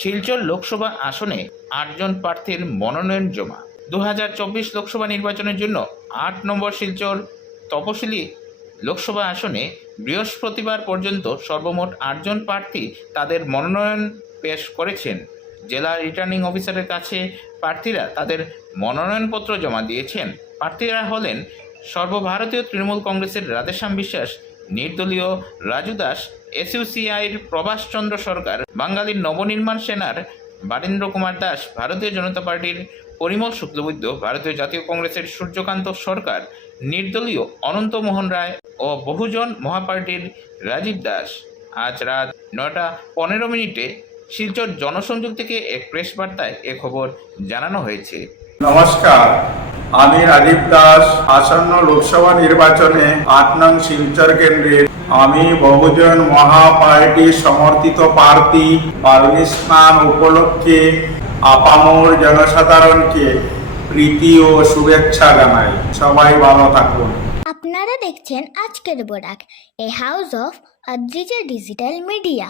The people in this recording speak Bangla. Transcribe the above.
শিলচর লোকসভা আসনে আটজন প্রার্থীর মনোনয়ন জমা। দু হাজার চব্বিশ লোকসভা নির্বাচনের জন্য আট নম্বর শিলচর তপশিলি লোকসভা আসনে বৃহস্পতিবার পর্যন্ত সর্বমোট আটজন প্রার্থী তাদের মনোনয়ন পেশ করেছেন। জেলা রিটার্নিং অফিসারের কাছে প্রার্থীরা তাদের মনোনয়নপত্র জমা দিয়েছেন। প্রার্থীরা হলেন সর্বভারতীয় তৃণমূল কংগ্রেসের রাধেশ্যাম বিশ্বাস নির্দলীয় রাজু দাস, এসইউসিআইয়ের প্রভাষচন্দ্র সরকার, বাঙালির নবনির্মাণ সেনার বারেন্দ্র কুমার দাস, ভারতীয় জনতা পার্টির পরিমল শুক্লবৈদ্য, ভারতীয় জাতীয় কংগ্রেসের সূর্যকান্ত সরকার, নির্দলীয় অনন্ত মোহন রায় ও বহুজন মহাপার্টির রাজীব দাস। আজ রাত নটা পনেরো মিনিটে শিলচর জনসংযোগ থেকে এক প্রেস বার্তায় এ খবর জানানো হয়েছে। নমস্কার। আমি রাজীব দাস আসন্ন লোকসভা নির্বাচনে আট নং শিলচর কেন্দ্রের আমি বহুজন মহাপার্টি সমর্থিত প্রার্থী পালনী স্নান উপলক্ষে আপামর জনসাধারণকে প্রীতি ও শুভেচ্ছা জানাই। সবাই ভালো থাকুন। আপনারা দেখছেন আজকের বোরাক, a house of Adrija digital media.